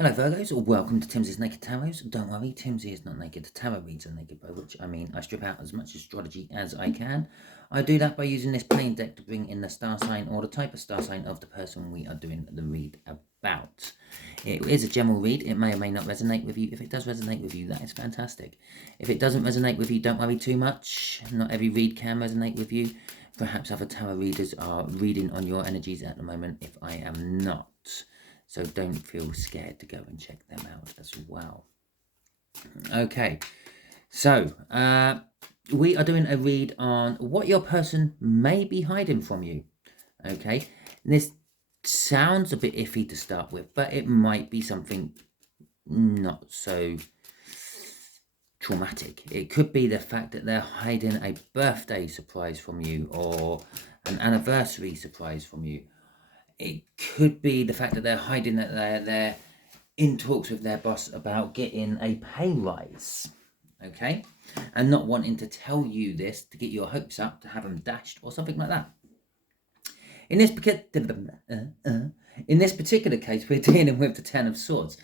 Hello Virgos, or welcome to Timsy's Naked Tarot. Don't worry, Timsy is not naked. Tarot reads are naked, by which I mean I strip out as much astrology as I can. I do that by using this plain deck to bring in the star sign or the type of star sign of the person we are doing the read about. It is a general read. It may or may not resonate with you. If it does resonate with you, that is fantastic. If it doesn't resonate with you, don't worry too much. Not every read can resonate with you. Perhaps other tarot readers are reading on your energies at the moment if I am not. So don't feel scared to go and check them out as well. Okay, so we are doing a read on what your person may be hiding from you. Okay, this sounds a bit iffy to start with, but it might be something not so traumatic. It could be the fact that they're hiding a birthday surprise from you or an anniversary surprise from you. It could be the fact that they're hiding that they're in talks with their boss about getting a pay rise, okay? And not wanting to tell you this to get your hopes up, to have them dashed or something like that. In this particular case, we're dealing with the Ten of Swords.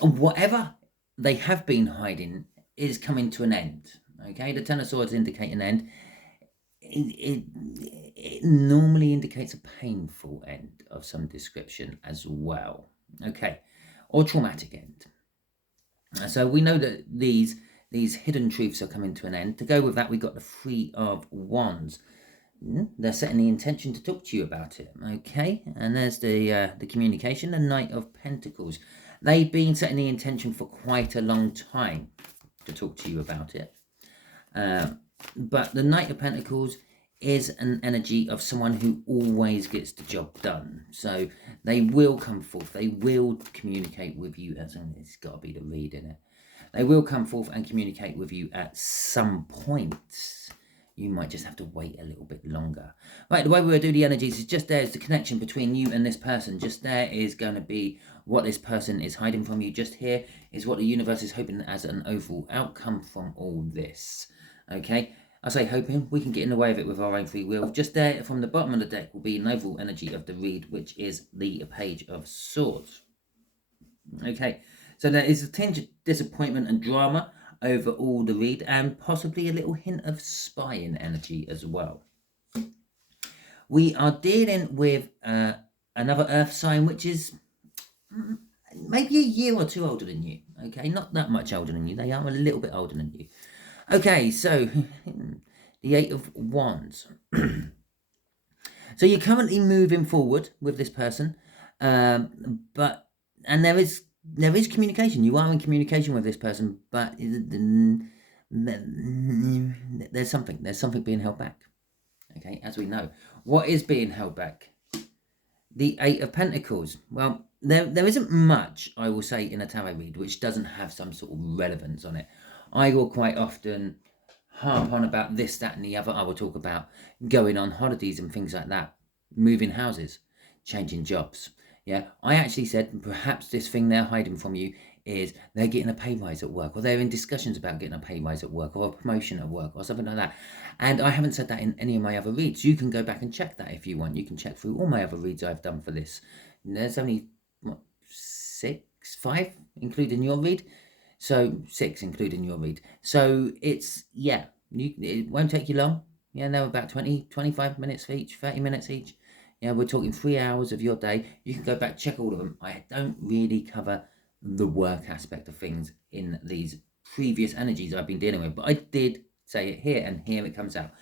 Whatever they have been hiding is coming to an end, okay? The Ten of Swords indicate an end. It normally indicates a painful end of some description as well, okay, or traumatic end. So we know that these hidden truths are coming to an end. To go with that, we got the Three of Wands. They're setting the intention to talk to you about it, okay? And there's the communication, the Knight of Pentacles. They've been setting the intention for quite a long time to talk to you about it. But the Knight of Pentacles is an energy of someone who always gets the job done. So they will come forth. They will communicate with you. It's got to be the read in it. They will come forth and communicate with you at some point. You might just have to wait a little bit longer. Right, the way we're going to do the energies is just there is the connection between you and this person. Just there is going to be what this person is hiding from you. Just here is what the universe is hoping as an overall outcome from all this. Okay, I say hoping, we can get in the way of it with our own free will. Just there from the bottom of the deck will be an overall energy of the read, which is the Page of Swords. Okay, so there is a tinge of disappointment and drama over all the read, and possibly a little hint of spying energy as well. We are dealing with another earth sign, which is maybe a year or two older than you. Okay, not that much older than you. They are a little bit older than you. Okay, so the Eight of Wands. So you're currently moving forward with this person, and there is communication. You are in communication with this person, but there's something being held back. Okay, as we know, what is being held back? The Eight of Pentacles. Well, there isn't much, I will say, in a tarot read which doesn't have some sort of relevance on it. I will quite often harp on about this, that, and the other. I will talk about going on holidays and things like that, moving houses, changing jobs. Yeah, I actually said perhaps this thing they're hiding from you is they're getting a pay rise at work, or they're in discussions about getting a pay rise at work, or a promotion at work, or something like that. And I haven't said that in any of my other reads. You can go back and check that if you want. You can check through all my other reads I've done for this. And there's only, what, 5, including your read? So 6, including your read. So it's, yeah, it won't take you long. Yeah, they're about 25 minutes each, 30 minutes each. Yeah, we're talking 3 hours of your day. You can go back, check all of them. I don't really cover the work aspect of things in these previous energies I've been dealing with, but I did say it here, and here it comes out.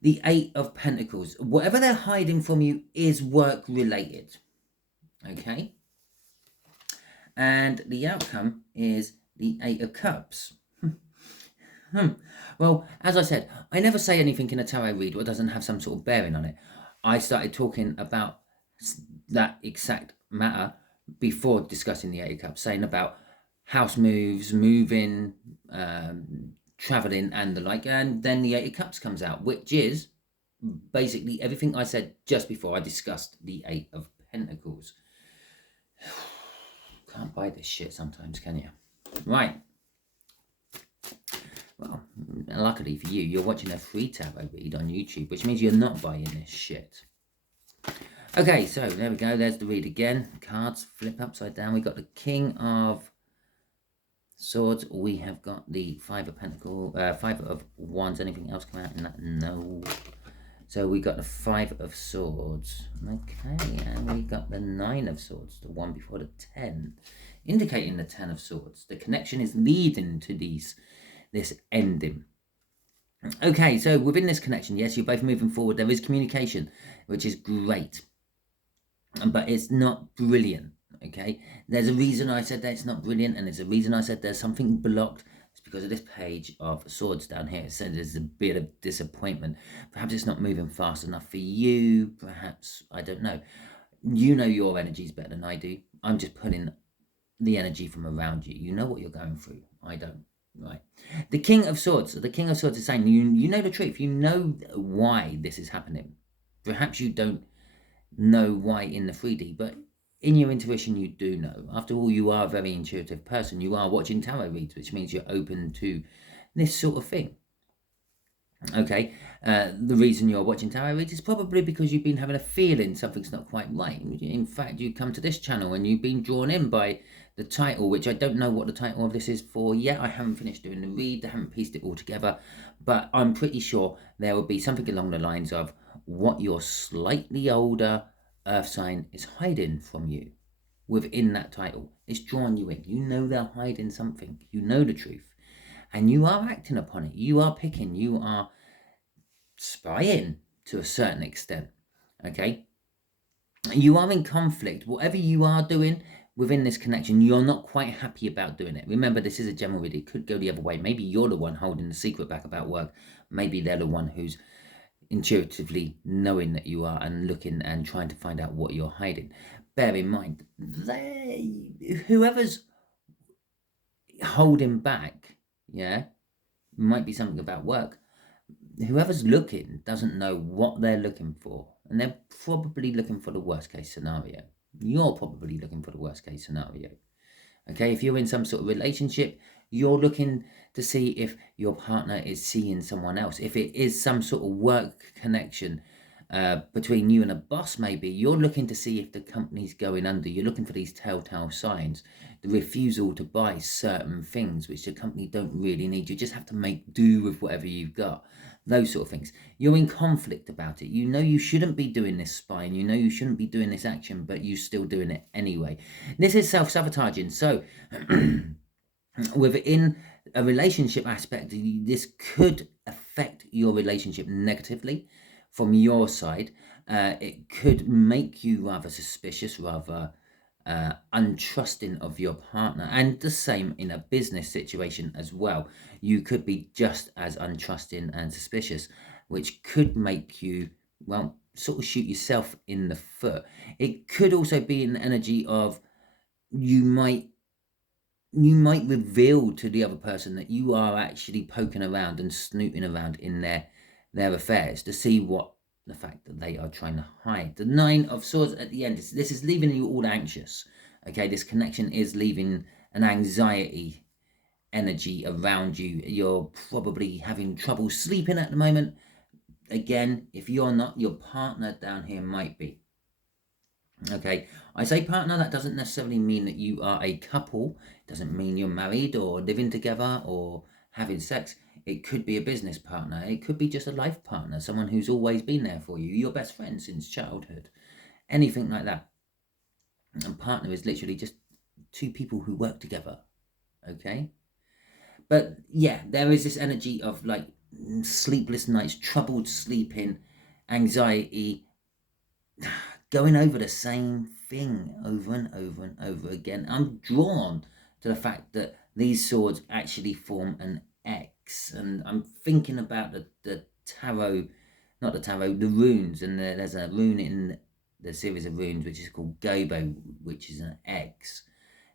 The Eight of Pentacles. Whatever they're hiding from you is work related. Okay? And the outcome is the Eight of Cups. Well, as I said, I never say anything in a tarot read that doesn't have some sort of bearing on it. I started talking about that exact matter before discussing the Eight of Cups, saying about house moves, moving, traveling, and the like. And then the Eight of Cups comes out, which is basically everything I said just before I discussed the Eight of Pentacles. Can't buy this shit sometimes, can you? Right. Well, luckily for you, you're watching a free tarot read on YouTube, which means you're not buying this shit. Okay, so there we go. There's the read again. Cards flip upside down. We've got the King of Swords. We have got the Five of Pentacles, Five of Wands. Anything else come out in that? No. So we got the Five of Swords. Okay, and we got the Nine of Swords, the one before the 10, indicating the 10 of Swords. The connection is leading to this ending. Okay, so within this connection, yes, you're both moving forward. There is communication, which is great, but it's not brilliant. Okay, there's a reason I said that it's not brilliant, and there's a reason I said there's something blocked. It's because of this Page of Swords down here. It said there's a bit of disappointment. Perhaps it's not moving fast enough for you. Perhaps, I don't know. You know your energies better than I do. I'm just pulling the energy from around you. You know what you're going through. I don't. Right. The King of Swords. The King of Swords is saying you know the truth. You know why this is happening. Perhaps you don't know why in the 3D, but in your intuition you do know. After all, you are a very intuitive person. You are watching tarot reads, which means you're open to this sort of thing. Okay, the reason you're watching tarot reads is probably because you've been having a feeling something's not quite right. In fact, you come to this channel and you've been drawn in by the title, which I don't know what the title of this is for yet. I haven't finished doing the read. I haven't pieced it all together, but I'm pretty sure there will be something along the lines of what your slightly older earth sign is hiding from you within that title. It's drawn you in. You know they're hiding something. You know the truth. And you are acting upon it. You are picking. You are spying to a certain extent. Okay? You are in conflict. Whatever you are doing within this connection, you're not quite happy about doing it. Remember, this is a general read. It could go the other way. Maybe you're the one holding the secret back about work. Maybe they're the one who's intuitively knowing that you are and looking and trying to find out what you're hiding. Bear in mind, whoever's holding back, yeah, might be something about work. Whoever's looking doesn't know what they're looking for, and they're probably looking for the worst case scenario. You're probably looking for the worst case scenario. Okay, if you're in some sort of relationship, you're looking to see if your partner is seeing someone else. If it is some sort of work connection between you and a boss, maybe, you're looking to see if the company's going under. You're looking for these telltale signs. The refusal to buy certain things which the company don't really need. You just have to make do with whatever you've got. Those sort of things. You're in conflict about it. You know you shouldn't be doing this spying. You know you shouldn't be doing this action, but you're still doing it anyway. This is self-sabotaging. So within a relationship aspect, this could affect your relationship negatively from your side. It could make you rather suspicious, rather untrusting of your partner, and the same in a business situation as well. You could be just as untrusting and suspicious, which could make you, well, sort of shoot yourself in the foot. It could also be an energy of you might reveal to the other person that you are actually poking around and snooping around in their affairs to see what the fact that they are trying to hide. The Nine of Swords at the end, this is leaving you all anxious. Okay, this connection is leaving an anxiety energy around you. You're probably having trouble sleeping at the moment. Again, if you're not, your partner down here might be. Okay, I say partner, that doesn't necessarily mean that you are a couple. It doesn't mean you're married or living together or having sex. It could be a business partner. It could be just a life partner, someone who's always been there for you, your best friend since childhood, anything like that. And partner is literally just two people who work together. Okay, but yeah, there is this energy of like sleepless nights, troubled sleeping, anxiety, going over the same thing over and over and over again. I'm drawn to the fact that these swords actually form an X, and I'm thinking about the tarot, not the tarot, the runes, and there's a rune in the series of runes which is called Gobo, which is an X.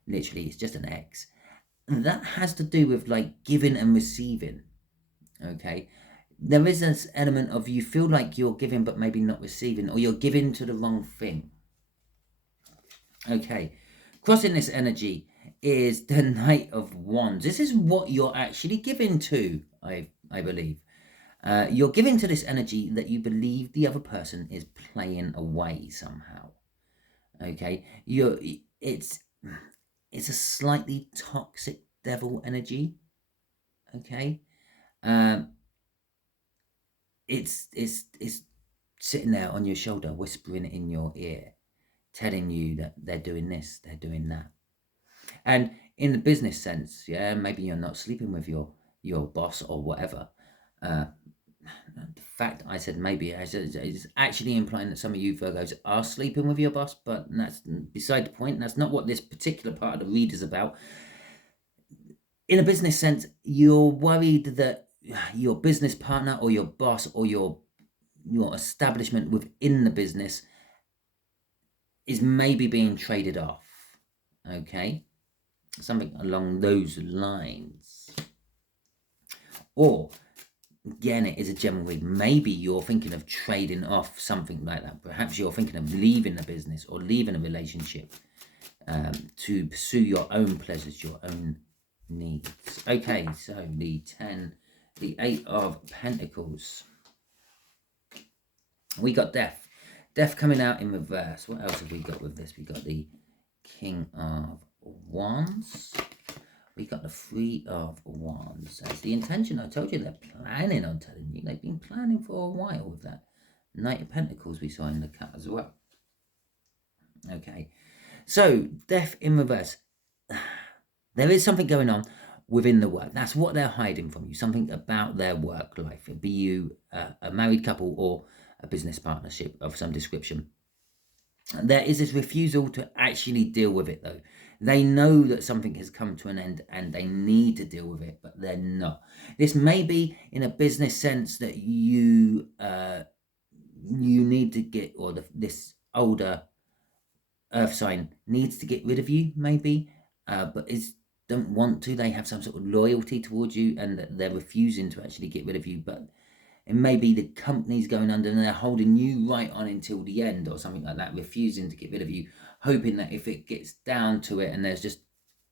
Literally, it's just an X. And that has to do with like giving and receiving. Okay, there is this element of you feel like you're giving but maybe not receiving, or you're giving to the wrong thing. Okay, crossing this energy is the Knight of Wands. This is what you're actually giving to, I believe. You're giving to this energy that you believe the other person is playing away somehow. Okay, it's a slightly toxic devil energy. Okay, it's sitting there on your shoulder, whispering in your ear, telling you that they're doing this, they're doing that. And in the business sense, yeah, maybe you're not sleeping with your boss or whatever. The fact I said maybe is actually implying that some of you Virgos are sleeping with your boss, but that's beside the point. That's not what this particular part of the read is about. In a business sense, you're worried that your business partner or your boss or your establishment within the business is maybe being traded off. Okay, something along those lines. Or again, it is a general read. Maybe you're thinking of trading off something like that. Perhaps you're thinking of leaving the business or leaving a relationship to pursue your own pleasures, your own needs. Okay, so the 8 of Pentacles. We got Death. Death coming out in reverse. What else have we got with this? We got the King of Wands. We got the 3 of Wands. That's the intention. I told you they're planning on telling you. They've been planning for a while with that Knight of Pentacles we saw in the cut as well. Okay. So, Death in reverse. There is something going on within the work. That's what they're hiding from you. Something about their work life. Be you a married couple or a business partnership of some description. There is this refusal to actually deal with it, though. They know that something has come to an end and they need to deal with it, but they're not. This may be in a business sense that you need to get, or this older earth sign needs to get rid of you, maybe, but don't want to. They have some sort of loyalty towards you and they're refusing to actually get rid of you, but it may be the company's going under and they're holding you right on until the end or something like that, refusing to get rid of you, hoping that if it gets down to it and there's just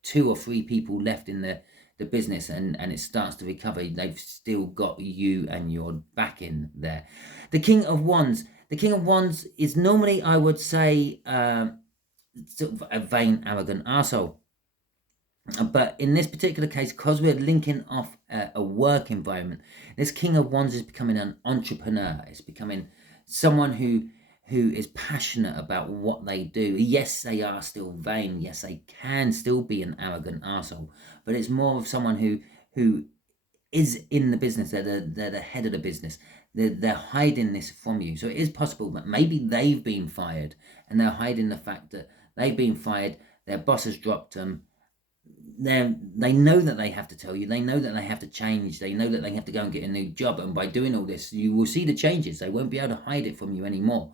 2 or 3 people left in the business and it starts to recover, they've still got you and your back in there. The King of Wands. The King of Wands is normally, I would say, sort of a vain, arrogant arsehole. But in this particular case, because we're linking off a work environment, this King of Wands is becoming an entrepreneur. It's becoming someone who is passionate about what they do. Yes, they are still vain. Yes, they can still be an arrogant arsehole. But it's more of someone who is in the business. They're the head of the business. They're hiding this from you. So it is possible that maybe they've been fired and they're hiding the fact that they've been fired. Their boss has dropped them. They know that they have to tell you. They know that they have to change. They know that they have to go and get a new job. And by doing all this, you will see the changes. They won't be able to hide it from you anymore.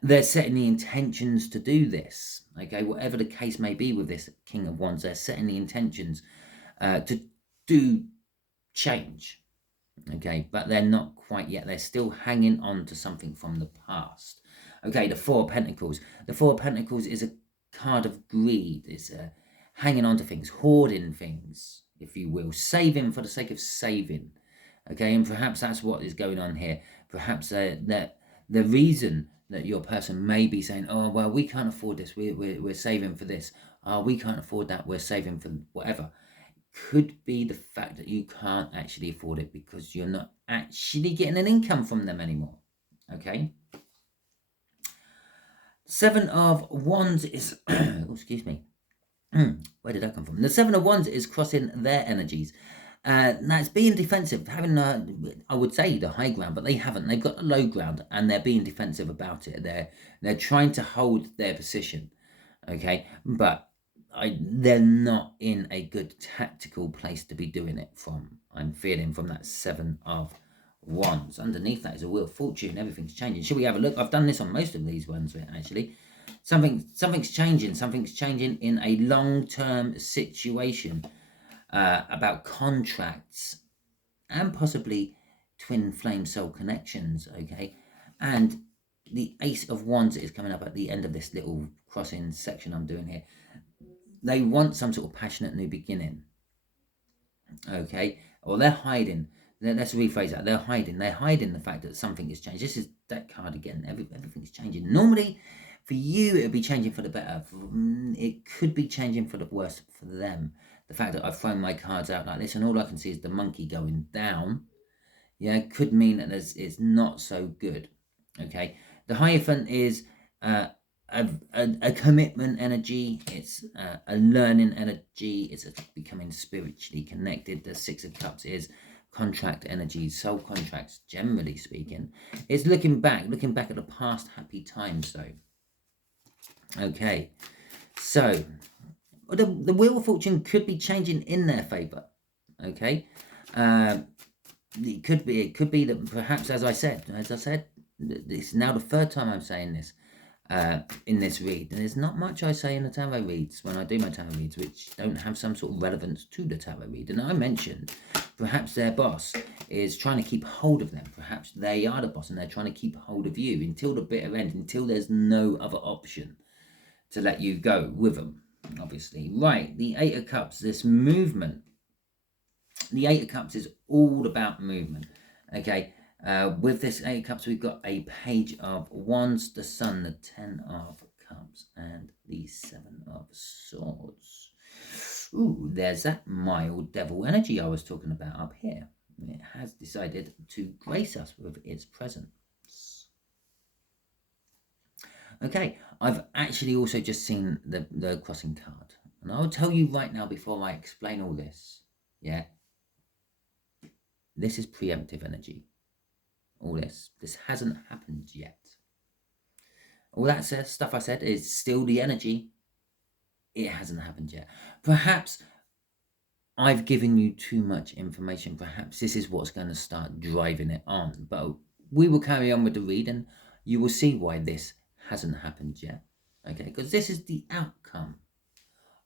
They're setting the intentions to do this. Okay, whatever the case may be with this King of Wands, they're setting the intentions to do change. Okay, but they're not quite yet. They're still hanging on to something from the past. Okay, the 4 of Pentacles. The 4 of Pentacles is a card of greed. It's hanging on to things, hoarding things, if you will, saving for the sake of saving. Okay, and perhaps that's what is going on here. Perhaps that the reason that your person may be saying, oh, well, we can't afford this, we're saving for this. Oh, we can't afford that, we're saving for whatever. Could be the fact that you can't actually afford it because you're not actually getting an income from them anymore. Okay. 7 of Wands is, oh, excuse me. Where did that come from? The 7 of Wands is crossing their energies. Now it's being defensive, having I would say the high ground, but they haven't. They've got the low ground, and they're being defensive about it. They're trying to hold their position, okay, but they're not in a good tactical place to be doing it from. I'm feeling from that 7 of Wands. Underneath that is a Wheel of Fortune. Everything's changing. Should we have a look? I've done this on most of these ones actually. Something's changing. Something's changing in a long-term situation. About contracts and possibly twin flame soul connections, okay? And the Ace of Wands is coming up at the end of this little crossing section I'm doing here. They want some sort of passionate new beginning, okay? Or they're hiding let's rephrase that. They're hiding the fact that something has changed. This is that card again. Everything's changing. Normally for you it would be changing for the better. It could be changing for the worse for them. The fact that I've thrown my cards out like this and all I can see is the monkey going down, yeah, could mean that it's not so good. Okay, the Hierophant is a commitment energy. It's a learning energy. It's becoming spiritually connected. The Six of Cups is contract energy, soul contracts, generally speaking. It's looking back at the past happy times, though. Okay, so the Wheel of Fortune could be changing in their favor. Okay, it could be that perhaps, as I said, this is now the third time I'm saying this in this read, and there's not much I say in the tarot reads when I do my tarot reads which don't have some sort of relevance to the tarot read. And I mentioned perhaps their boss is trying to keep hold of them. Perhaps they are the boss and they're trying to keep hold of you until the bitter end, until there's no other option to let you go with them, obviously. Right, the Eight of Cups, this movement. The Eight of Cups is all about movement. Okay, with this Eight of Cups, we've got a Page of Wands, the Sun, the Ten of Cups, and the Seven of Swords. Ooh, there's that mild devil energy I was talking about up here. It has decided to grace us with its presence. Okay, I've actually also just seen the crossing card. And I'll tell you right now before I explain all this, yeah, this is preemptive energy. All this hasn't happened yet. All that stuff I said is still the energy. It hasn't happened yet. Perhaps I've given you too much information. Perhaps this is what's going to start driving it on. But we will carry on with the read and you will see why this hasn't happened yet. Okay, because this is the outcome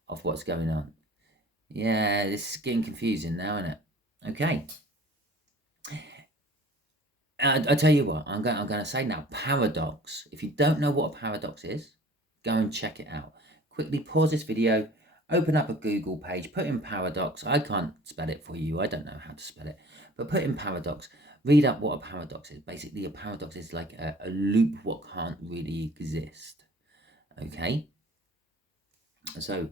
of what's going on. Yeah, this is getting confusing now, isn't it? Okay. I tell you what, I'm going to say now, paradox. If you don't know what a paradox is, go and check it out. Quickly pause this video, open up a Google page, put in paradox. I can't spell it for you. I don't know how to spell it. But put in paradox. Read up what a paradox is. Basically, a paradox is like a loop what can't really exist. Okay? So,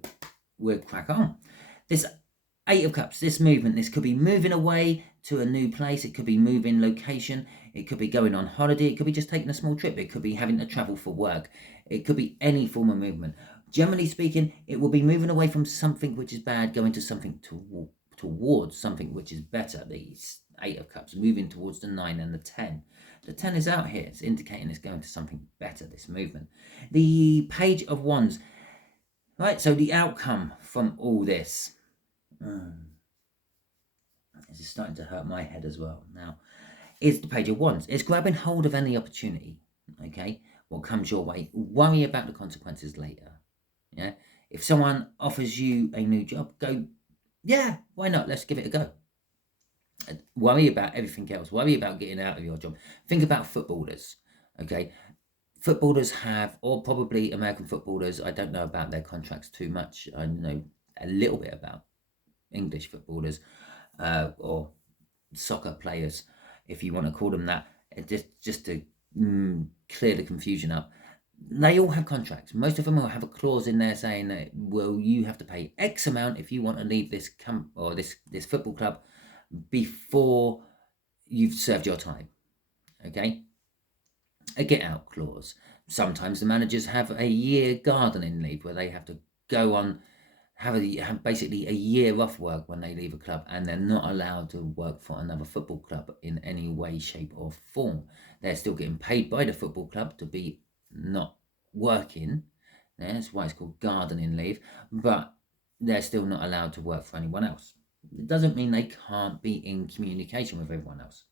we'll crack on. This Eight of Cups, this movement, this could be moving away to a new place. It could be moving location. It could be going on holiday. It could be just taking a small trip. It could be having to travel for work. It could be any form of movement. Generally speaking, it will be moving away from something which is bad, going to something towards something which is better. These Eight of Cups, moving towards the 9 and the 10. The 10 is out here. It's indicating it's going to something better, this movement. The Page of Wands. Right, so the outcome from all this. This is starting to hurt my head as well now. Is the Page of Wands. It's grabbing hold of any opportunity. Okay, what comes your way. Worry about the consequences later. Yeah, if someone offers you a new job, go, yeah, why not? Let's give it a go. Worry about everything else. Worry about getting out of your job. Think about footballers. Okay, footballers have, or probably American footballers. I don't know about their contracts too much. I know a little bit about English footballers or soccer players, if you want to call them that, just to clear the confusion up. They all have contracts. Most of them will have a clause in there saying that, well, you have to pay X amount if you want to leave this camp or this football club before you've served your time. Okay, a get out clause. Sometimes the managers have a year gardening leave where they have to go on, have basically a year off work when they leave a club, and they're not allowed to work for another football club in any way, shape or form. They're still getting paid by the football club to be not working. That's why it's called gardening leave, but they're still not allowed to work for anyone else. It doesn't mean they can't be in communication with everyone else.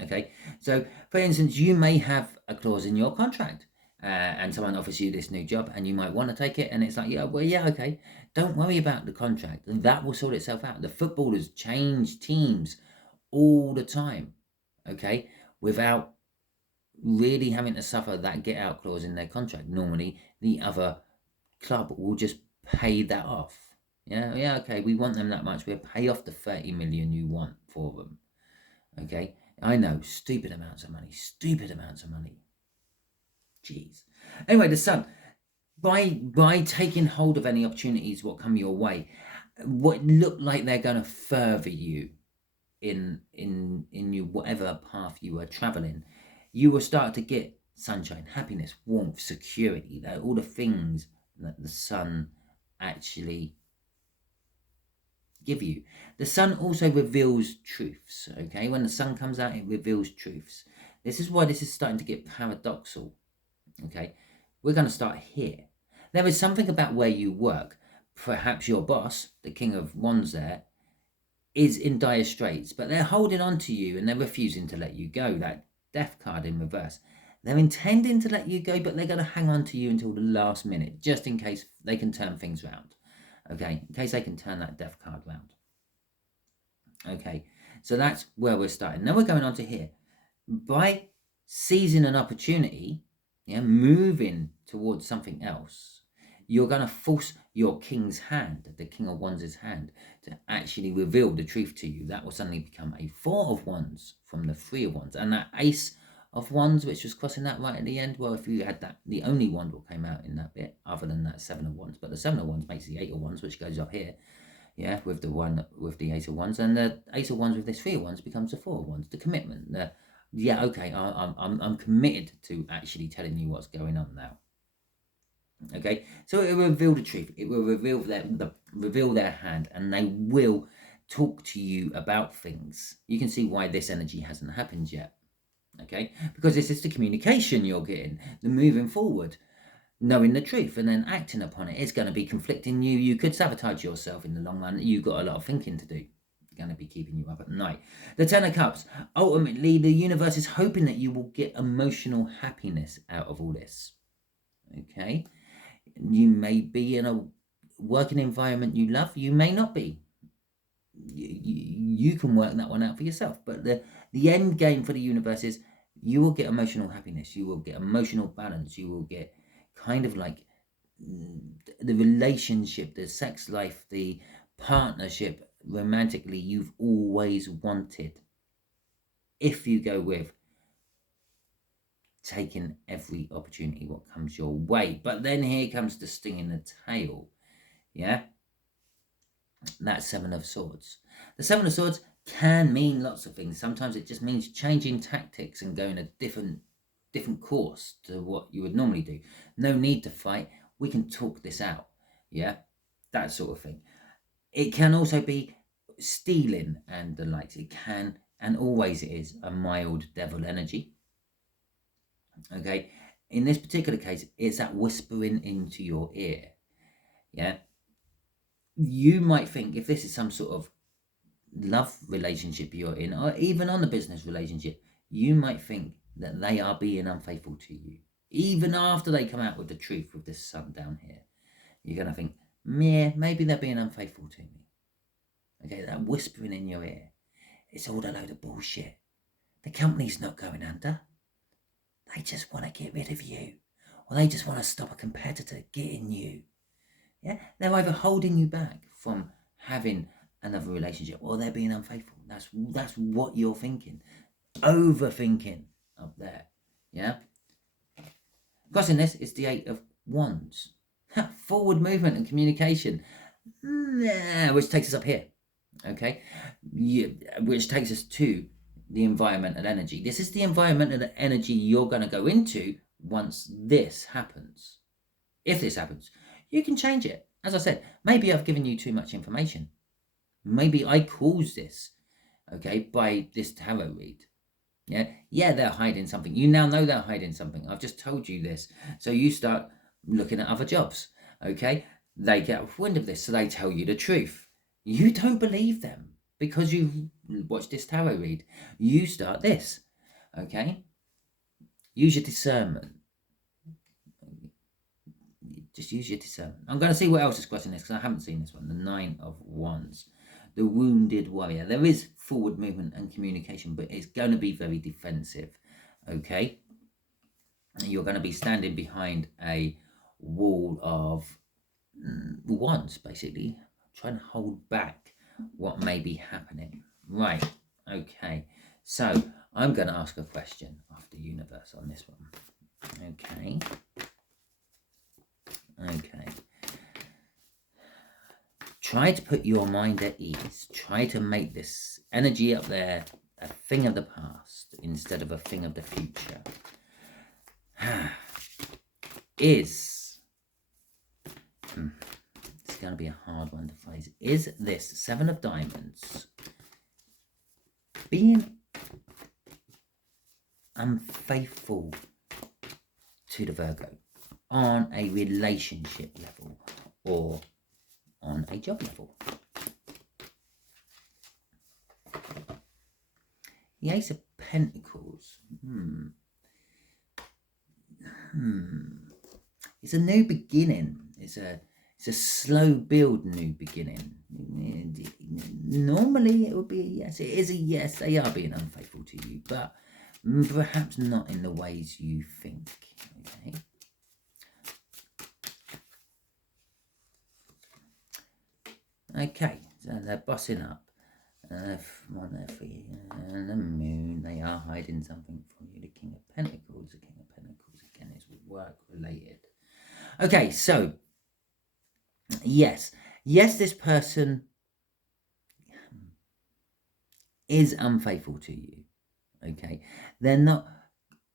Okay, so for instance, you may have a clause in your contract and someone offers you this new job and you might want to take it, and it's like, yeah, well, yeah, okay, don't worry about the contract, and that will sort itself out. The footballers change teams all the time, okay, without really having to suffer that get out clause in their contract. Normally the other club will just pay that off. Yeah, okay, we want them that much. We'll pay off the 30 million you want for them. Okay, I know, stupid amounts of money. Jeez. Anyway, the Sun, by taking hold of any opportunities what come your way, what look like they're going to further you in you whatever path you are traveling, you will start to get sunshine, happiness, warmth, security, all the things that the Sun actually give you. The Sun also reveals truths. Okay, when the Sun comes out, it reveals truths. This is why this is starting to get paradoxal. Okay, we're going to start here. There is something about where you work. Perhaps your boss, the King of Wands there, is in dire straits, but they're holding on to you and they're refusing to let you go. That Death card in reverse. They're intending to let you go, but they're going to hang on to you until the last minute, just in case they can turn things around. Okay, in case they can turn that Death card round. Okay, so that's where we're starting. Now we're going on to here. By seizing an opportunity, moving towards something else, you're going to force your king's hand, the King of Wands' hand, to actually reveal the truth to you. That will suddenly become a Four of Wands from the Three of Wands. And that Ace of Wands, which was crossing that right at the end, well, if you had that, the only wand that came out in that bit, other than that Seven of Wands. But the Seven of Wands makes the Eight of Wands, which goes up here. Yeah, with the one with the Ace of Wands, and the Ace of Wands with this Three of Wands becomes the Four of Wands. The commitment. Yeah, okay, I'm committed to actually telling you what's going on now. Okay, so it will reveal the truth. It will reveal their hand, and they will talk to you about things. You can see why this energy hasn't happened yet. Okay, because this is the communication you're getting, the moving forward, knowing the truth and then acting upon it. It's going to be conflicting you. You could sabotage yourself in the long run. You've got a lot of thinking to do. Going to be keeping you up at night. The Ten of Cups. Ultimately, the universe is hoping that you will get emotional happiness out of all this. Okay, you may be in a working environment you love. You may not be. You can work that one out for yourself. But the end game for the universe is you will get emotional happiness. You will get emotional balance. You will get kind of like the relationship, the sex life, the partnership romantically you've always wanted, if you go with taking every opportunity what comes your way. But then here comes the sting in the tail. Yeah, that Seven of Swords. The Seven of Swords can mean lots of things. Sometimes it just means changing tactics and going a different course to what you would normally do. No need to fight. We can talk this out. Yeah, that sort of thing. It can also be stealing and the likes. It can, and always it is, a mild devil energy. Okay, in this particular case, it's that whispering into your ear. Yeah, you might think if this is some sort of love relationship you're in, or even on a business relationship, you might think that they are being unfaithful to you. Even after they come out with the truth with this Sun down here, you're going to think, yeah, maybe they're being unfaithful to me. Okay, that whispering in your ear, it's all a load of bullshit. The company's not going under. They just want to get rid of you, or they just want to stop a competitor getting you. Yeah, they're either holding you back from having another relationship, or they're being unfaithful. That's what you're thinking, overthinking up there. Yeah. Crossing this is the Eight of Wands, forward movement and communication, which takes us up here. Okay, which takes us to the environmental energy. This is the environmental energy you're going to go into once this happens. If this happens, you can change it. As I said, maybe I've given you too much information. Maybe I caused this, okay, by this tarot read. Yeah, they're hiding something. You now know they're hiding something. I've just told you this. So you start looking at other jobs, okay? They get wind of this, so they tell you the truth. You don't believe them because you've watched this tarot read. You start this, okay? Use your discernment. Just use your discernment. I'm going to see what else is crossing this because I haven't seen this one. The Nine of Wands. The Wounded Warrior. There is forward movement and communication, but it's going to be very defensive, okay? You're going to be standing behind a wall of wands, basically. trying to hold back what may be happening. Right, okay. So I'm going to ask a question after universe on this one. Okay. Okay. Try to put your mind at ease. Try to make this energy up there a thing of the past instead of a thing of the future. It's going to be a hard one to phrase. Is this Seven of Diamonds being unfaithful to the Virgo on a relationship level or on a job level? The Ace of Pentacles. It's a new beginning. It's a slow build new beginning. Normally it would be a yes. It is a yes. They are being unfaithful to you, but perhaps not in the ways you think. Okay. Okay, so they're bossing up. On there for you. And the Moon, they are hiding something from you. The King of Pentacles. The King of Pentacles again is work related. Okay, so yes, this person is unfaithful to you. Okay, they're not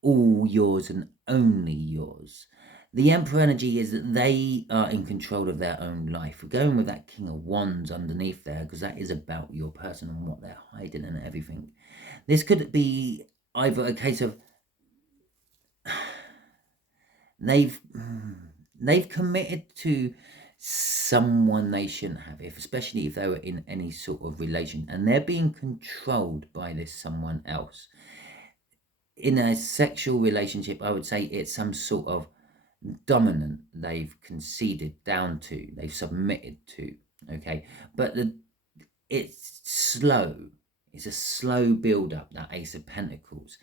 all yours and only yours. The Emperor energy is that they are in control of their own life. We're going with that King of Wands underneath there because that is about your person and what they're hiding and everything. This could be either a case of they've committed to someone they shouldn't have, especially if they were in any sort of relation, and they're being controlled by this someone else. In a sexual relationship, I would say it's some sort of dominant they've conceded down to, they've submitted to. Okay, but it's slow. It's a slow build up, that Ace of Pentacles.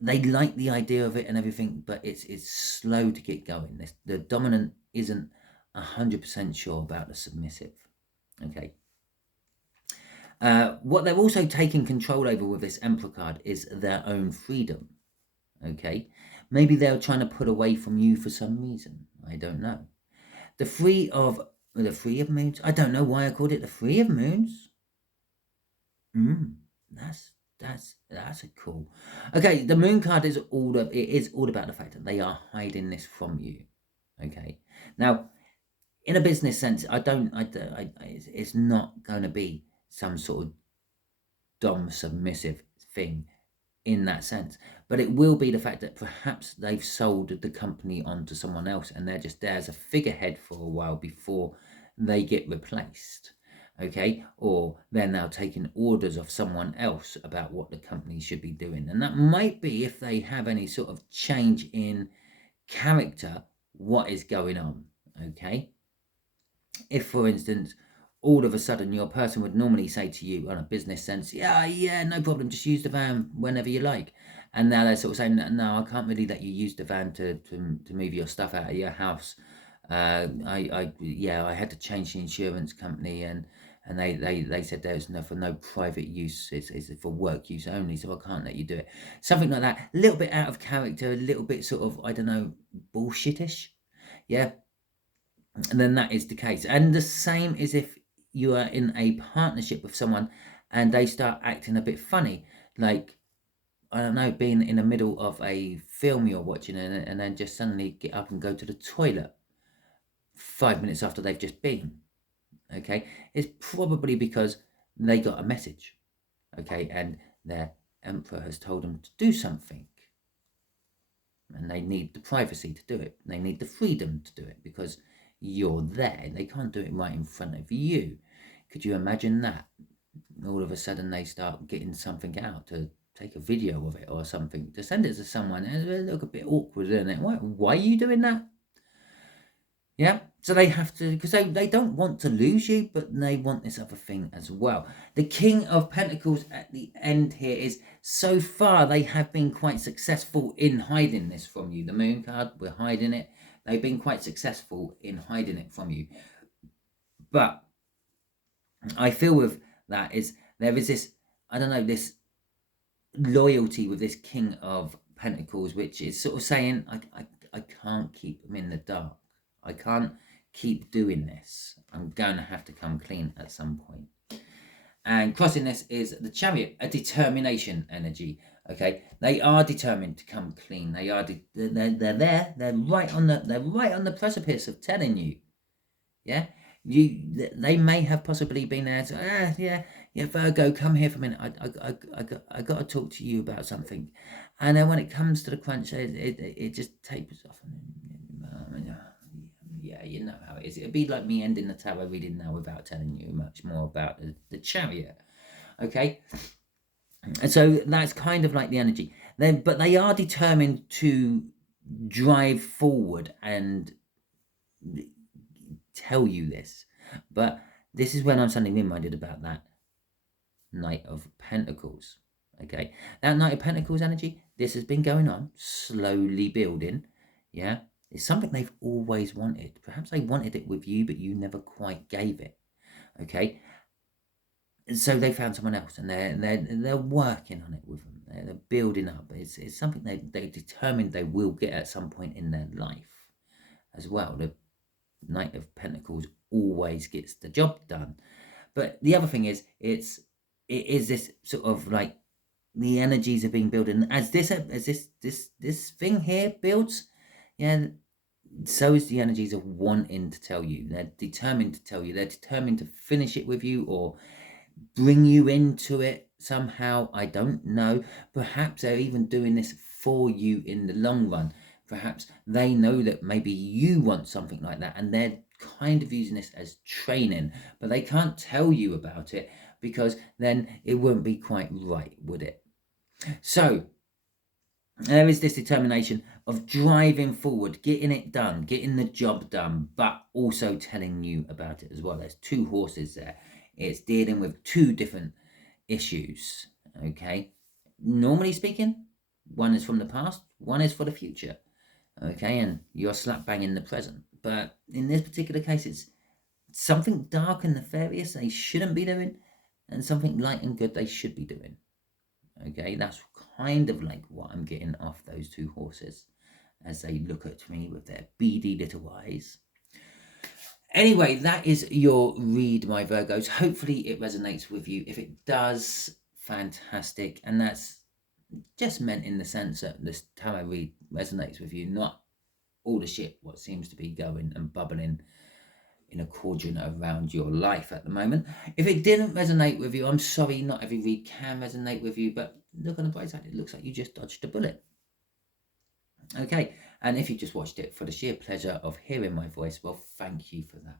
They like the idea of it and everything, but it's slow to get going. The dominant isn't 100% sure about the submissive. Okay. What they're also taking control over with this Emperor card is their own freedom. Okay. Maybe they're trying to put away from you for some reason. I don't know. The Three of Moons. I don't know why I called it the Three of Moons. That's a cool. Okay, the Moon card is all about the fact that they are hiding this from you. Okay. Now, in a business sense, it's not going to be some sort of dom submissive thing in that sense, but it will be the fact that perhaps they've sold the company on to someone else and they're just there as a figurehead for a while before they get replaced. Okay, or they're now taking orders of someone else about what the company should be doing, and that might be, if they have any sort of change in character, what is going on. Okay, if for instance all of a sudden your person would normally say to you on a business sense, yeah, no problem, just use the van whenever you like, and now they're sort of saying, no, I can't really let you use the van to move your stuff out of your house. I had to change the insurance company, and they said there's no private use, it's for work use only, so I can't let you do it. Something like that, a little bit out of character, a little bit sort of, I don't know, bullshitish. Yeah. And then that is the case. And the same is if you are in a partnership with someone and they start acting a bit funny, like, I don't know, being in the middle of a film you're watching and then just suddenly get up and go to the toilet 5 minutes after they've just been. Okay, it's probably because they got a message. Okay, and their Emperor has told them to do something, and they need the privacy to do it. They need the freedom to do it because you're there. They can't do it right in front of you. Could you imagine that? All of a sudden they start getting something out to take a video of it or something to send it to someone. It look a bit awkward, isn't it? Why are you doing that? Yeah, so they have to, because they don't want to lose you, but they want this other thing as well. The King of Pentacles at the end here is, so far they have been quite successful in hiding this from you. The Moon card, we're hiding it. They've been quite successful in hiding it from you. But I feel with that is there is this, I don't know, this loyalty with this King of Pentacles, which is sort of saying, I can't keep them in the dark. I can't keep doing this. I'm going to have to come clean at some point. And crossing this is the Chariot, a determination energy. Okay, they are determined to come clean. They are they're there. They're right on the precipice of telling you. Yeah, they may have possibly been there to yeah, Virgo, come here for a minute. I got to talk to you about something. And then when it comes to the crunch, it just tapers off. Yeah, you know how it is. It'd be like me ending the tarot reading now without telling you much more about the Chariot. Okay, and so that's kind of like the energy. But they are determined to drive forward and tell you this. But this is when I'm suddenly reminded about that Knight of Pentacles. Okay, that Knight of Pentacles energy, this has been going on, slowly building. Yeah, it's something they've always wanted. Perhaps they wanted it with you, but you never quite gave it. Okay, so they found someone else, and they're working on it with them. They're building up. It's something they determined they will get at some point in their life as well. The Knight of Pentacles always gets the job done. But the other thing is, it is this sort of like the energies are being built, and as this thing here builds, yeah, so is the energies of wanting to tell you. They're determined to tell you. They're determined to finish it with you or bring you into it somehow. I don't know. Perhaps they're even doing this for you in the long run. Perhaps they know that maybe you want something like that, and they're kind of using this as training, but they can't tell you about it because then it wouldn't be quite right, would it? So there is this determination of driving forward, getting it done, getting the job done, but also telling you about it as well. There's two horses there. It's dealing with two different issues, okay? Normally speaking, one is from the past, one is for the future, okay? And you're slap bang in the present. But in this particular case, it's something dark and nefarious they shouldn't be doing, and something light and good they should be doing. Okay, that's kind of like what I'm getting off those two horses as they look at me with their beady little eyes. Anyway, that is your read, my Virgos. Hopefully it resonates with you. If it does, fantastic. And that's just meant in the sense that this tarot read resonates with you, not all the shit what seems to be going and bubbling in a cauldron around your life at the moment. If it didn't resonate with you, I'm sorry, not every read can resonate with you, but look on the bright side, it looks like you just dodged a bullet. Okay, and if you just watched it for the sheer pleasure of hearing my voice, well, thank you for that.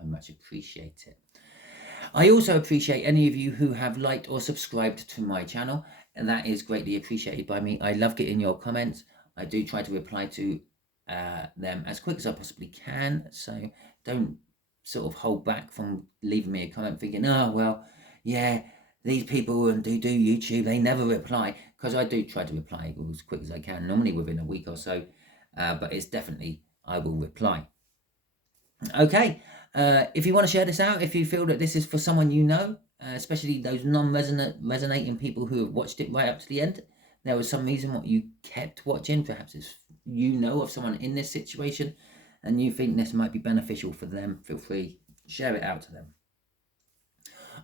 I much appreciate it. I also appreciate any of you who have liked or subscribed to my channel, and that is greatly appreciated by me. I love getting your comments. I do try to reply to them as quick as I possibly can, so don't sort of hold back from leaving me a comment thinking, oh, well, yeah, these people who do YouTube, they never reply, because I do try to reply as quick as I can, normally within a week or so, but it's definitely, I will reply. Okay, if you want to share this out, if you feel that this is for someone you know, especially those non-resonating people who have watched it right up to the end, there was some reason what you kept watching, perhaps it's you know of someone in this situation and you think this might be beneficial for them, feel free, share it out to them.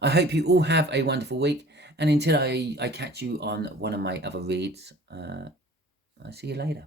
I hope you all have a wonderful week, and until I catch you on one of my other reads, I'll see you later.